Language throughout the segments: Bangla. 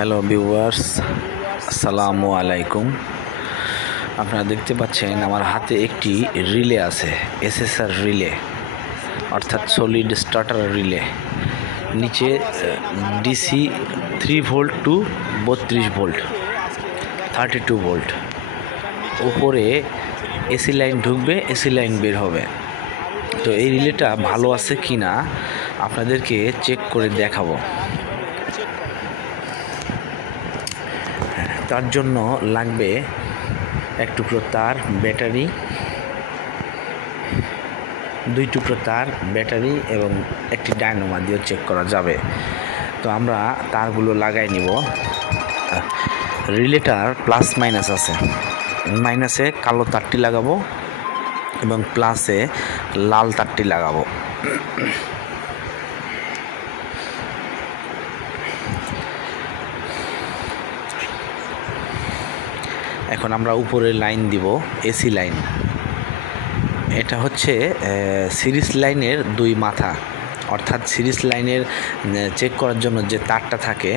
হ্যালো ভিউয়ার্স, আসসালামু আলাইকুম। আপনারা দেখতে পাচ্ছেন আমার হাতে একটি রিলে আছে, এসএসআর রিলে, অর্থাৎ সলিড স্টার্টার রিলে। নিচে DC 3 volt to 32 volt, 32 volt. উপরে এসি লাইন ঢুকবে, এসি লাইন বের হবে। তো এই রিলেটা ভালো আছে কি না আপনাদেরকে চেক করে দেখাবো। তার জন্য লাগবে এক টুকরো তার, ব্যাটারি, 2 টুকরো তার, ব্যাটারি এবং একটি ডায়নামো দিয়েও চেক করা যাবে। তো আমরা তারগুলো লাগাই নিব। রিলেটার প্লাস মাইনাস আছে, মাইনাসে কালো তারটি লাগাবো এবং প্লাসে লাল তারটি লাগাবো। এখন আমরা উপরে লাইন দিব, এসি লাইন। এটা হচ্ছে সিরিজ লাইনের 2 মাথা, অর্থাৎ সিরিজ লাইনের চেক করার জন্য যে তারটা থাকে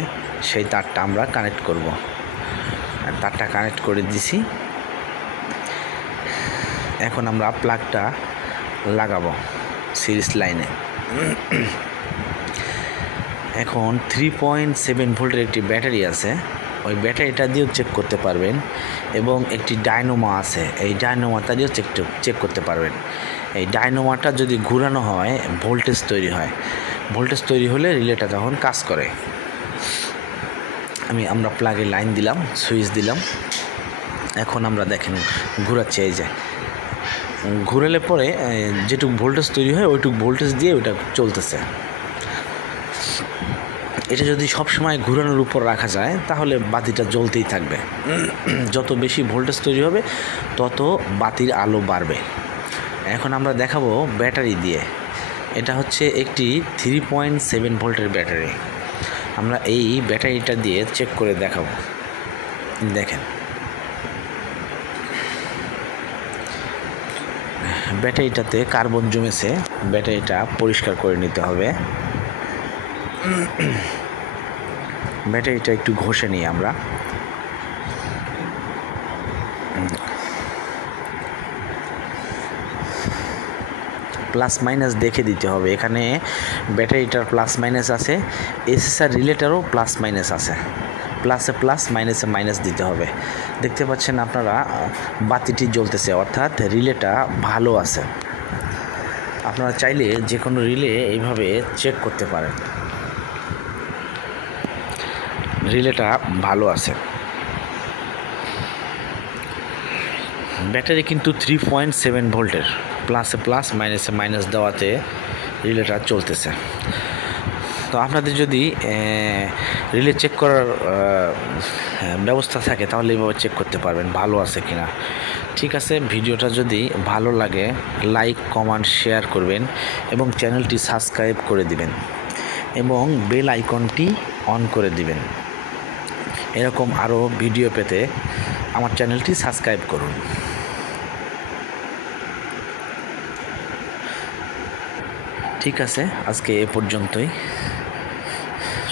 সেই তারটা আমরা কানেক্ট করব। তারটা কানেক্ট করে দিছি। এখন আমরা প্লাগটা লাগাবো সিরিজ লাইনে। এখন 3.7 ভোল্টের একটি ব্যাটারি আছে, ওই ব্যাটারিটা দিয়েও চেক করতে পারবেন এবং একটি ডায়নামো আছে, এই ডায়নামোটা দিয়েও চেক করতে পারবেন। এই ডায়নামোটা যদি ঘোরানো হয় ভোল্টেজ তৈরি হয়, ভোল্টেজ তৈরি হলে রিলেটা তখন কাজ করে। আমরা প্লাগে লাইন দিলাম, সুইচ দিলাম। এখন আমরা দেখেন ঘোরাচ্ছে, এই যে ঘুরালে পরে যেটুকু ভোল্টেজ তৈরি হয় ওইটুকু ভোল্টেজ দিয়ে ওইটা চলতেছে। এটা যদি সবসময় ঘোরানোর উপর রাখা যায় তাহলে বাতিটা জ্বলতেই থাকবে। যত বেশি ভোল্টেজ তৈরি হবে তত বাতির আলো বাড়বে। এখন আমরা দেখাবো ব্যাটারি দিয়ে। এটা হচ্ছে একটি 3.7 ভোল্টের ব্যাটারি। আমরা এই ব্যাটারিটা দিয়ে চেক করে দেখাবো। দেখেন ব্যাটারিটাতে কার্বন জমেছে, ব্যাটারিটা পরিষ্কার করে নিতে হবে। ব্যাটারিটা একটু ঘষে নিই আমরা। প্লাস মাইনাস দেখে দিতে হবে, এখানে ব্যাটারিটার প্লাস মাইনাস আছে, এসএসআর রিলেটারও প্লাস মাইনাস আছে। প্লাসে প্লাস, মাইনাসে মাইনাস দিতে হবে। দেখতে পাচ্ছেন আপনারা বাতিটি জ্বলতেছে, অর্থাৎ রিলেটা ভালো আছে। আপনারা চাইলে যে কোনো রিলে এইভাবে চেক করতে পারেন, রিলেটা ভালো আছে। ব্যাটারি কিন্তু 3.7 ভোল্টের, প্লাসে প্লাস মাইনাসে মাইনাস দেওয়াতে রিলেটা চলতেছে। তো আপনাদের যদি রিলে চেক করার ব্যবস্থা থাকে তাহলে এইভাবে চেক করতে পারবেন ভালো আছে কিনা। ঠিক আছে, ভিডিওটা যদি ভালো লাগে লাইক, কমেন্ট, শেয়ার করবেন এবং চ্যানেলটি সাবস্ক্রাইব করে দিবেন এবং বেল আইকনটি অন করে দিবেন। এরকম আরও ভিডিও পেতে আমার চ্যানেলটি সাবস্ক্রাইব করুন। ঠিক আছে, আজকে এ পর্যন্তই।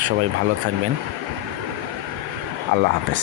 সবাই ভালো থাকবেন। আল্লাহ হাফেজ।